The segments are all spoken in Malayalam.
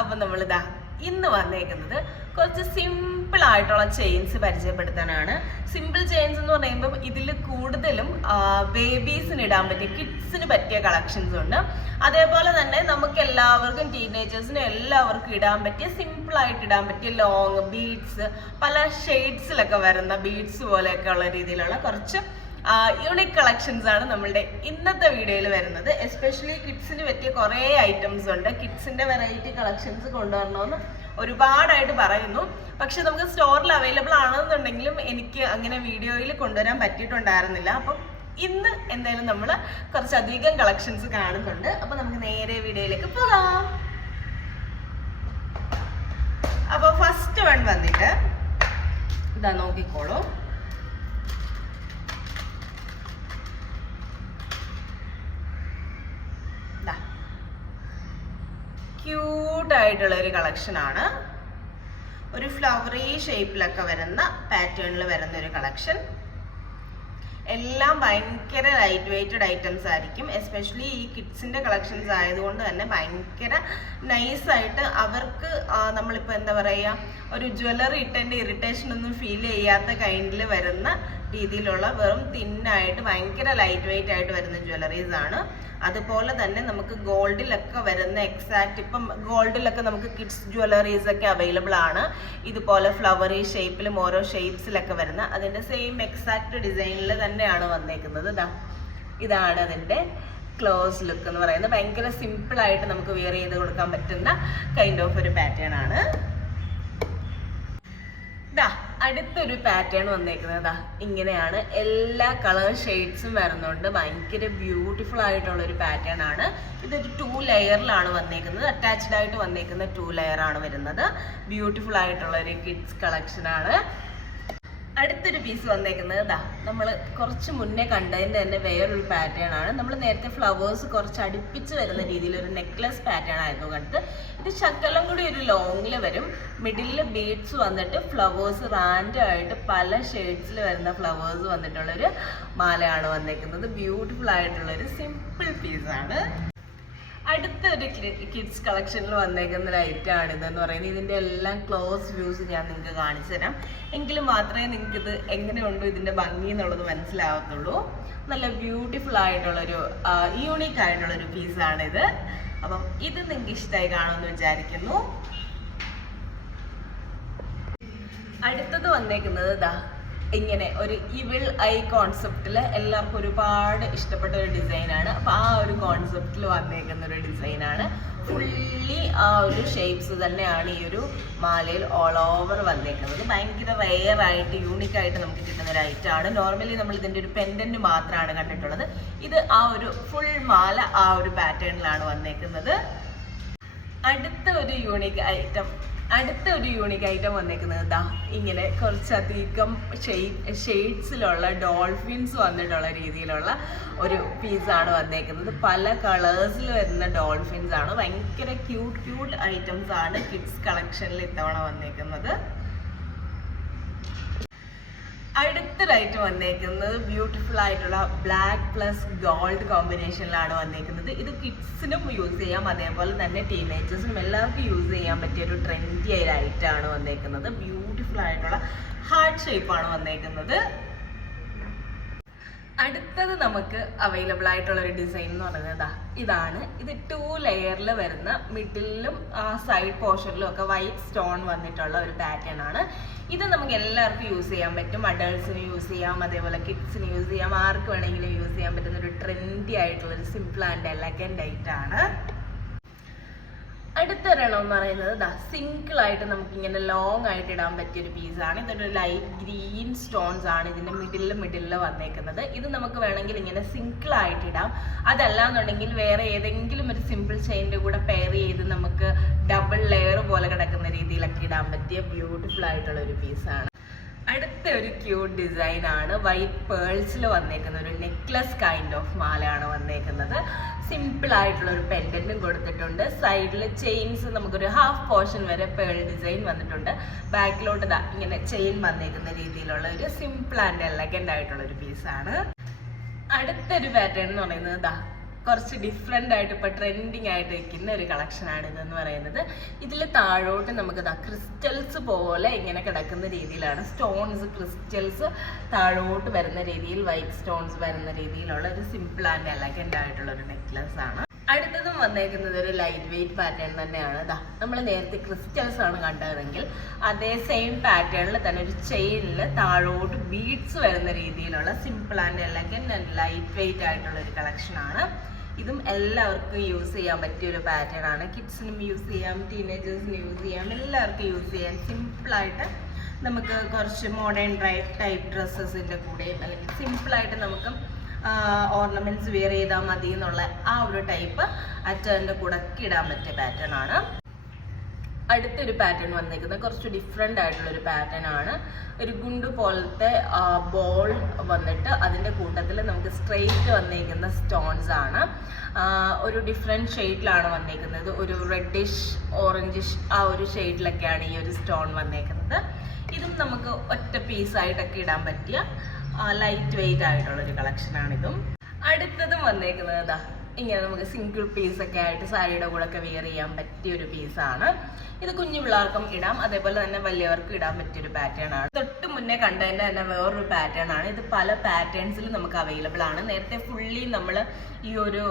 അപ്പം നമ്മളിതാ ഇന്ന് വന്നേക്കുന്നത് കുറച്ച് സിമ്പിൾ ആയിട്ടുള്ള ചെയിൻസ് പരിചയപ്പെടുത്താനാണ്. സിമ്പിൾ ചെയിൻസ് എന്ന് പറയുമ്പോൾ ഇതിൽ കൂടുതലും ബേബീസിന് ഇടാൻ പറ്റിയ കിഡ്സിന് പറ്റിയ കളക്ഷൻസ് ഉണ്ട്. അതേപോലെ തന്നെ നമുക്ക് എല്ലാവർക്കും ടീനേജേഴ്സിനും എല്ലാവർക്കും ഇടാൻ പറ്റിയ സിമ്പിളായിട്ട് ഇടാൻ പറ്റിയ ലോങ് ബീഡ്സ്, പല ഷെയ്ഡ്സിലൊക്കെ വരുന്ന ബീഡ്സ് പോലെയൊക്കെ ഉള്ള രീതിയിലുള്ള കുറച്ച് യൂണിക് കളക്ഷൻസ് ആണ് നമ്മളുടെ ഇന്നത്തെ വീഡിയോയിൽ വരുന്നത്. എസ്പെഷ്യലി കിഡ്സിന് പറ്റിയ കുറേ ഐറ്റംസ് ഉണ്ട്. കിഡ്സിന്റെ വെറൈറ്റി കളക്ഷൻസ് കൊണ്ടുവരണമെന്ന് ഒരുപാടായിട്ട് പറയുന്നു. പക്ഷെ നമുക്ക് സ്റ്റോറിൽ അവൈലബിൾ ആണെന്നുണ്ടെങ്കിലും എനിക്ക് അങ്ങനെ വീഡിയോയിൽ കൊണ്ടുവരാൻ പറ്റിയിട്ടുണ്ടായിരുന്നില്ല. അപ്പം ഇന്ന് എന്തായാലും നമ്മൾ കുറച്ചധികം കളക്ഷൻസ് കാണുന്നുണ്ട്. അപ്പൊ നമുക്ക് നേരെ വീഡിയോയിലേക്ക് പോകാം. അപ്പൊ ഫസ്റ്റ് വൺ വന്നിട്ട് ഇതാ നോക്കിക്കോളൂ. ക്യൂട്ടായിട്ടുള്ള ഒരു കളക്ഷൻ ആണ്. ഒരു ഫ്ലവറി ഷേപ്പിലൊക്കെ വരുന്ന പാറ്റേണിൽ വരുന്ന ഒരു കളക്ഷൻ. എല്ലാം ഭയങ്കര ലൈറ്റ് വെയ്റ്റഡ് ഐറ്റംസ് ആയിരിക്കും. എസ്പെഷ്യലി ഈ കിഡ്സിന്റെ കളക്ഷൻസ് ആയതുകൊണ്ട് തന്നെ ഭയങ്കര നൈസായിട്ട് അവർക്ക് നമ്മളിപ്പോൾ എന്താ പറയുക, ഒരു ജ്വല്ലറി ഇട്ടതിൻ്റെ ഇറിറ്റേഷൻ ഒന്നും ഫീൽ ചെയ്യാത്ത കൈൻഡിൽ വരുന്ന രീതിയിലുള്ള വെറും തിന്നായിട്ട് ഭയങ്കര ലൈറ്റ് വെയ്റ്റ് ആയിട്ട് വരുന്ന ജ്വല്ലറീസ് ആണ്. അതുപോലെ തന്നെ നമുക്ക് ഗോൾഡിലൊക്കെ വരുന്ന എക്സാക്ട് ഇപ്പം ഗോൾഡിലൊക്കെ നമുക്ക് കിഡ്സ് ജ്വല്ലറീസ് ഒക്കെ അവൈലബിൾ ആണ്. ഇതുപോലെ ഫ്ലവറി ഷേപ്പിലും ഓരോ ഷേപ്സിലൊക്കെ വരുന്ന അതിൻ്റെ സെയിം എക്സാക്ട് ഡിസൈനിൽ തന്നെയാണ് വന്നേക്കുന്നത്. ഇതാണ് അതിൻ്റെ ക്ലോസ് ലുക്ക് എന്ന് പറയുന്നത്. ഭയങ്കര സിമ്പിളായിട്ട് നമുക്ക് വെയർ ചെയ്ത് കൊടുക്കാൻ പറ്റുന്ന കൈൻഡ് ഓഫ് ഒരു പാറ്റേൺ ആണ്. അടുത്തൊരു പാറ്റേൺ വന്നേക്കുന്നത് ഇങ്ങനെയാണ്. എല്ലാ കളർ ഷെയ്ഡ്സും വരുന്നുണ്ട്. ഭയങ്കര ബ്യൂട്ടിഫുൾ ആയിട്ടുള്ള ഒരു പാറ്റേൺ ആണ്. ഇതൊരു 2 ലെയറിലാണ് വന്നേക്കുന്നത്. അറ്റാച്ച്ഡ് ആയിട്ട് വന്നേക്കുന്ന 2 ലെയർ ആണ് വരുന്നത്. ബ്യൂട്ടിഫുൾ ആയിട്ടുള്ള ഒരു കിഡ്സ് കളക്ഷൻ ആണ്. അടുത്തൊരു പീസ് വന്നേക്കുന്നത് നമ്മൾ കുറച്ച് മുന്നേ കണ്ടതിൻ്റെ തന്നെ വേറൊരു പാറ്റേൺ ആണ്. നമ്മൾ നേരത്തെ ഫ്ലവേഴ്സ് കുറച്ച് അടുപ്പിച്ച് വരുന്ന രീതിയിൽ ഒരു നെക്ലസ് പാറ്റേൺ ആയിരുന്നു കണ്ടത്. ഇത് ശകലം കൂടി ഒരു ലോങ്ങിൽ വരും. മിഡിലിൽ ബീഡ്സ് വന്നിട്ട് ഫ്ലവേഴ്സ് റാൻഡായിട്ട് പല ഷെയ്ഡ്സിൽ വരുന്ന ഫ്ലവേഴ്സ് വന്നിട്ടുള്ളൊരു മാലയാണ് വന്നേക്കുന്നത്. ബ്യൂട്ടിഫുൾ ആയിട്ടുള്ളൊരു സിമ്പിൾ പീസാണ്. അടുത്തൊരു കിഡ്സ് കളക്ഷനിൽ വന്നേക്കുന്ന ഒരു ഐറ്റം ആണ് ഇതെന്ന് പറയുന്നത്. ഇതിൻ്റെ എല്ലാം ക്ലോസ് വ്യൂസ് ഞാൻ നിങ്ങൾക്ക് കാണിച്ചു തരാം. എങ്കിൽ മാത്രമേ നിങ്ങൾക്ക് ഇത് എങ്ങനെയുണ്ടോ ഇതിൻ്റെ ഭംഗി എന്നുള്ളത് മനസ്സിലാവത്തുള്ളൂ. നല്ല ബ്യൂട്ടിഫുൾ ആയിട്ടുള്ളൊരു യൂണീക്ക് ആയിട്ടുള്ളൊരു പീസാണിത്. അപ്പം ഇത് നിങ്ങൾക്ക് ഇഷ്ടമായി കാണുമെന്ന് വിചാരിക്കുന്നു. അടുത്തത് വന്നേക്കുന്നത് ഇങ്ങനെ ഒരു ഇവിൾ ഐ കോൺസെപ്റ്റിൽ എല്ലാവർക്കും ഒരുപാട് ഇഷ്ടപ്പെട്ട ഒരു ഡിസൈനാണ്. അപ്പോൾ ആ ഒരു കോൺസെപ്റ്റിൽ വന്നേക്കുന്ന ഒരു ഡിസൈനാണ്. ഫുള്ളി ആ ഒരു ഷേപ്സ് തന്നെയാണ് ഈ ഒരു മാലയിൽ ഓൾ ഓവർ വന്നേക്കുന്നത്. ഭയങ്കര റെയർ ആയിട്ട് യൂണിക്കായിട്ട് നമുക്ക് കിട്ടുന്ന ഒരു ഐറ്റമാണ്. നോർമലി നമ്മൾ ഇതിൻ്റെ ഒരു പെൻഡൻറ്റ് മാത്രമാണ് കണ്ടിട്ടുള്ളത്. ഇത് ആ ഒരു ഫുൾ മാല ആ ഒരു പാറ്റേണിലാണ് വന്നേക്കുന്നത്. അടുത്ത ഒരു യൂണിക് ഐറ്റം വന്നേക്കുന്നത് ഇങ്ങനെ കുറച്ചധികം ഷെയ്ഡ്സിലുള്ള ഡോൾഫിൻസ് വന്നിട്ടുള്ള രീതിയിലുള്ള ഒരു പീസാണ് വന്നേക്കുന്നത്. പല കളേഴ്സിൽ വരുന്ന ഡോൾഫിൻസ് ആണ്. ഭയങ്കര ക്യൂട്ട് ഐറ്റംസ് ആണ് കിഡ്സ് കളക്ഷനിൽ ഇത്തവണ വന്നേക്കുന്നത്. അടുത്തൊരൈറ്റം വന്നേക്കുന്നത് ബ്യൂട്ടിഫുൾ ആയിട്ടുള്ള ബ്ലാക്ക് പ്ലസ് ഗോൾഡ് കോമ്പിനേഷനിലാണ് വന്നേക്കുന്നത്. ഇത് കിഡ്സിനും യൂസ് ചെയ്യാം, അതേപോലെ തന്നെ ടീനേജേഴ്സിനും എല്ലാവർക്കും യൂസ് ചെയ്യാൻ പറ്റിയ ഒരു ട്രെൻഡി ആയ ഐറ്റമാണ് വന്നേക്കുന്നത്. ബ്യൂട്ടിഫുൾ ആയിട്ടുള്ള ഹാർട്ട് ഷേപ്പാണ് വന്നേക്കുന്നത്. അടുത്തത് നമുക്ക് അവൈലബിൾ ആയിട്ടുള്ള ഒരു ഡിസൈൻ എന്ന് പറയുന്നത് ഇതാണ്. ഇത് 2 ലെയറിൽ വരുന്ന മിഡിലും സൈഡ് പോർഷനിലും ഒക്കെ വൈറ്റ് സ്റ്റോൺ വന്നിട്ടുള്ള ഒരു പാറ്റേൺ ആണ്. ഇത് നമുക്ക് എല്ലാവർക്കും യൂസ് ചെയ്യാൻ പറ്റും. അഡൾട്ട്സിന് യൂസ് ചെയ്യാം, അതേപോലെ കിഡ്സിന് യൂസ് ചെയ്യാം, ആർക്ക് വേണമെങ്കിലും യൂസ് ചെയ്യാൻ പറ്റുന്ന ഒരു ട്രെൻഡി ആയിട്ടുള്ള ഒരു സിമ്പിൾ ആൻഡ് എലഗന്റ് ഐറ്റാണ്. അടുത്തൊരെണ്ണം എന്ന് പറയുന്നത് സിംഗിളായിട്ട് നമുക്കിങ്ങനെ ലോങ് ആയിട്ട് ഇടാൻ പറ്റിയൊരു പീസാണ്. ഇതൊരു ലൈറ്റ് ഗ്രീൻ സ്റ്റോൺസ് ആണ് ഇതിൻ്റെ മിഡിലിൽ വന്നേക്കുന്നത്. ഇത് നമുക്ക് വേണമെങ്കിൽ ഇങ്ങനെ സിംഗിളായിട്ട് ഇടാം. അതല്ല എന്നുണ്ടെങ്കിൽ വേറെ ഏതെങ്കിലും ഒരു സിമ്പിൾ ചെയിൻ്റെ കൂടെ പെയർ ചെയ്ത് നമുക്ക് ഡബിൾ ലെയർ പോലെ കിടക്കുന്ന രീതിയിലൊക്കെ ഇടാൻ പറ്റിയ ബ്യൂട്ടിഫുൾ ആയിട്ടുള്ള ഒരു പീസാണ്. അടുത്ത ഒരു ക്യൂട്ട് ഡിസൈൻ ആണ്. വൈറ്റ് പേൾസിൽ വന്നേക്കുന്ന ഒരു നെക്ലസ് കൈൻഡ് ഓഫ് മാലയാണ് വന്നേക്കുന്നത്. സിമ്പിൾ ആയിട്ടുള്ള ഒരു പെൻഡന്റും കൊടുത്തിട്ടുണ്ട്. സൈഡിൽ ചെയിൻസ് നമുക്കൊരു ഹാഫ് പോർഷൻ വരെ പേൾ ഡിസൈൻ വന്നിട്ടുണ്ട്. ബാക്കിലോട്ട് ഇങ്ങനെ ചെയിൻ വന്നേക്കുന്ന രീതിയിലുള്ള ഒരു സിമ്പിൾ ആൻഡ് എലഗന്റ് ആയിട്ടുള്ള ഒരു പീസാണ്. അടുത്തൊരു പാറ്റേൺ എന്ന് പറയുന്നത് കുറച്ച് ഡിഫറെൻ്റ് ആയിട്ട് ഇപ്പോൾ ട്രെൻഡിങ് ആയിട്ട് ഇരിക്കുന്ന ഒരു കളക്ഷനാണ് ഇതെന്ന് പറയുന്നത്. ഇതിൽ താഴോട്ട് നമുക്ക് ക്രിസ്റ്റൽസ് പോലെ ഇങ്ങനെ കിടക്കുന്ന രീതിയിലാണ് സ്റ്റോൺസ്, ക്രിസ്റ്റൽസ് താഴോട്ട് വരുന്ന രീതിയിൽ, വൈറ്റ് സ്റ്റോൺസ് വരുന്ന രീതിയിലുള്ള ഒരു സിമ്പിൾ ആൻഡ് എലഗൻ്റ് ആയിട്ടുള്ള ഒരു നെക്ലസ് ആണ്. അടുത്തതും വന്നേക്കുന്നത് ഒരു ലൈറ്റ് വെയിറ്റ് പാറ്റേൺ തന്നെയാണ്. നമ്മൾ നേരത്തെ ക്രിസ്റ്റൽസ് ആണ് കണ്ടതെങ്കിൽ അതേ സെയിം പാറ്റേണിൽ തന്നെ ഒരു ചെയിനിൽ താഴോട്ട് ബീഡ്സ് വരുന്ന രീതിയിലുള്ള simple and elegant and light weight ആയിട്ടുള്ള ഒരു കളക്ഷനാണ്. ഇതും എല്ലാവർക്കും യൂസ് ചെയ്യാൻ പറ്റിയ ഒരു പാറ്റേൺ ആണ്. കിഡ്സിനും യൂസ് ചെയ്യാം, ടീനേജേഴ്സിനും യൂസ് ചെയ്യാം, എല്ലാവർക്കും യൂസ് ചെയ്യാൻ സിമ്പിളായിട്ട് നമുക്ക് കുറച്ച് മോഡേൺ ടൈപ്പ് ഡ്രസ്സസിൻ്റെ കൂടെയും അല്ലെങ്കിൽ സിമ്പിളായിട്ട് നമുക്ക് ഓർണമെന്റ്സ് വെയർ ചെയ്താൽ മതി എന്നുള്ള ആ ഒരു ടൈപ്പ് അറ്ററിൻ്റെ കൂടെ ഒക്കെ ഇടാൻ പറ്റിയ പാറ്റേൺ ആണ്. അടുത്തൊരു പാറ്റേൺ വന്നിരിക്കുന്നത് കുറച്ച് ഡിഫറെൻ്റ് ആയിട്ടുള്ളൊരു പാറ്റേൺ ആണ്. ഒരു ഗുണ്ട് പോലത്തെ ബോൾ വന്നിട്ട് അതിൻ്റെ കൂട്ടത്തിൽ നമുക്ക് സ്ട്രെയിറ്റ് വന്നിരിക്കുന്ന സ്റ്റോൺസ് ആണ്. ഒരു ഡിഫറെൻറ്റ് ഷെയ്ഡിലാണ് വന്നിരിക്കുന്നത്. ഒരു റെഡിഷ് ഓറഞ്ചിഷ് ആ ഒരു ഷെയ്ഡിലൊക്കെയാണ് ഈ ഒരു സ്റ്റോൺ വന്നിരിക്കുന്നത്. ഇതും നമുക്ക് ഒറ്റ പീസായിട്ടൊക്കെ ഇടാൻ പറ്റിയ ലൈറ്റ് വെയിറ്റ് ആയിട്ടുള്ളൊരു കളക്ഷനാണിതും. അടുത്തതും വന്നേക്കുന്നത് ഇങ്ങനെ നമുക്ക് സിംഗിൾ പീസൊക്കെ ആയിട്ട് സാരിയുടെ കൂടെ ഒക്കെ വെയർ ചെയ്യാൻ പറ്റിയ ഒരു പീസാണ്. ഇത് കുഞ്ഞു പിള്ളേർക്കും ഇടാം, അതേപോലെ തന്നെ വലിയവർക്കും ഇടാൻ പറ്റിയൊരു പാറ്റേൺ ആണ്. തൊട്ട് മുന്നേ കണ്ടതിൻ്റെ തന്നെ വേറൊരു പാറ്റേൺ ആണ്. ഇത് പല പാറ്റേൺസിലും നമുക്ക് അവൈലബിൾ ആണ്. നേരത്തെ ഫുള്ളി നമ്മൾ ഈ ഒരു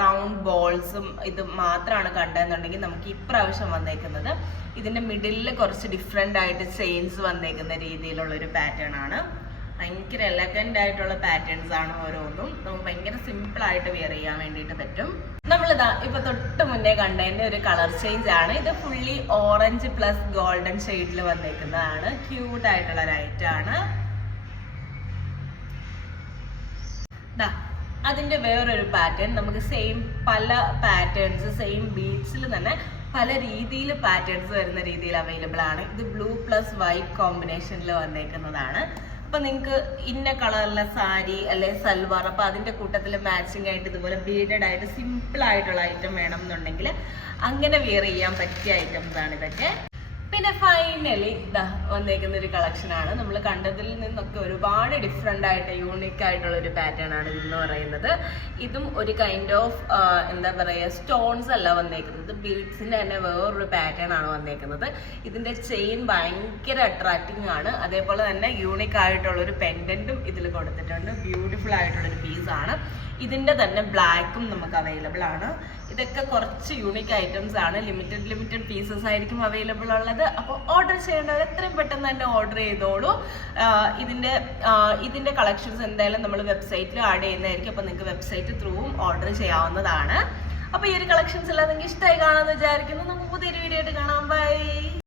റൗണ്ട് ബോൾസും ഇത് മാത്രമാണ് കണ്ടതെന്നുണ്ടെങ്കിൽ നമുക്ക് ഇപ്രാവശ്യം വന്നേക്കുന്നത് ഇതിൻ്റെ മിഡിലിൽ കുറച്ച് ഡിഫറെൻ്റ് ആയിട്ട് ചെയിൻസ് വന്നേക്കുന്ന രീതിയിലുള്ളൊരു പാറ്റേൺ ആണ്. ഭയങ്കര എലഗൻ്റ് ആയിട്ടുള്ള പാറ്റേൺസ് ആണ് ഓരോന്നും. നമുക്ക് ഭയങ്കര സിമ്പിളായിട്ട് വെയർ ചെയ്യാൻ വേണ്ടിയിട്ട് പറ്റും. നമ്മളിതാ ഇപ്പൊ തൊട്ട് മുന്നേ കണ്ടതിൻ്റെ ഒരു കളർ ചേഞ്ച് ആണ്. ഇത് ഫുള്ളി ഓറഞ്ച് പ്ലസ് ഗോൾഡൻ ഷെയ്ഡിൽ വന്നേക്കുന്നതാണ്. ക്യൂട്ട് ആയിട്ടുള്ള ഒരു ഐറ്റം ആണ്. അതിൻ്റെ വേറൊരു പാറ്റേൺ നമുക്ക് സെയിം പല പാറ്റേൺസ് സെയിം ബീഡ്സിൽ തന്നെ പല രീതിയിൽ പാറ്റേൺസ് വരുന്ന രീതിയിൽ അവൈലബിൾ ആണ്. ഇത് ബ്ലൂ പ്ലസ് വൈറ്റ് കോമ്പിനേഷനിൽ വന്നേക്കുന്നതാണ്. അപ്പോൾ നിങ്ങൾക്ക് ഇന്ന കളറിലെ സാരി അല്ലെങ്കിൽ സൽവാർ, അപ്പോൾ അതിൻ്റെ കൂട്ടത്തിൽ മാച്ചിങ് ആയിട്ട് ഇതുപോലെ ബീഡഡ് ആയിട്ട് സിമ്പിൾ ആയിട്ടുള്ള ഐറ്റം വേണം എന്നുണ്ടെങ്കിൽ അങ്ങനെ വെയർ ചെയ്യാൻ പറ്റിയ ഐറ്റംസ് ആണ് ഇതൊക്കെ. പിന്നെ ഫൈനലി വന്നേക്കുന്ന ഒരു കളക്ഷനാണ്. നമ്മൾ കണ്ടതിൽ നിന്നൊക്കെ ഒരുപാട് ഡിഫറെൻ്റ് ആയിട്ട് യൂണിക് ആയിട്ടുള്ള ഒരു പാറ്റേൺ ആണ് ഇതെന്ന് പറയുന്നത്. ഇതും ഒരു കൈൻഡ് ഓഫ് എന്താ പറയുക സ്റ്റോൺസ് അല്ല വന്നേക്കുന്നത്, ബീഡ്സിൻ്റെ തന്നെ വേറൊരു പാറ്റേൺ ആണ് വന്നേക്കുന്നത്. ഇതിൻ്റെ ചെയിൻ ഭയങ്കര അട്രാക്റ്റിംഗ് ആണ്. അതേപോലെ തന്നെ യൂണിക് ആയിട്ടുള്ളൊരു പെൻഡൻറ്റും ഇതിൽ കൊടുത്തിട്ടുണ്ട്. ബ്യൂട്ടിഫുൾ ആയിട്ടുള്ളൊരു പീസാണ്. ഇതിൻ്റെ തന്നെ ബ്ലാക്കും നമുക്ക് അവൈലബിൾ ആണ്. ഇതൊക്കെ കുറച്ച് യൂണിക് ഐറ്റംസ് ആണ്. ലിമിറ്റഡ് പീസസ് ആയിരിക്കും അവൈലബിൾ ഉള്ളത്. അപ്പോൾ ഓർഡർ ചെയ്യേണ്ടവർ എത്രയും പെട്ടെന്ന് തന്നെ ഓർഡർ ചെയ്തോളൂ. ഇതിൻ്റെ കളക്ഷൻസ് എന്തായാലും നമ്മൾ വെബ്സൈറ്റിൽ ആഡ് ചെയ്യുന്നതായിരിക്കും. അപ്പോൾ നിങ്ങൾക്ക് വെബ്സൈറ്റ് ത്രൂവും ഓർഡർ ചെയ്യാവുന്നതാണ്. അപ്പോൾ ഈ ഒരു കളക്ഷൻസ് എല്ലാം നിങ്ങൾക്ക് ഇഷ്ടമായി കാണാമെന്ന് വിചാരിക്കുന്നു. നമുക്ക് പുതിയൊരു വീഡിയോ ആയിട്ട്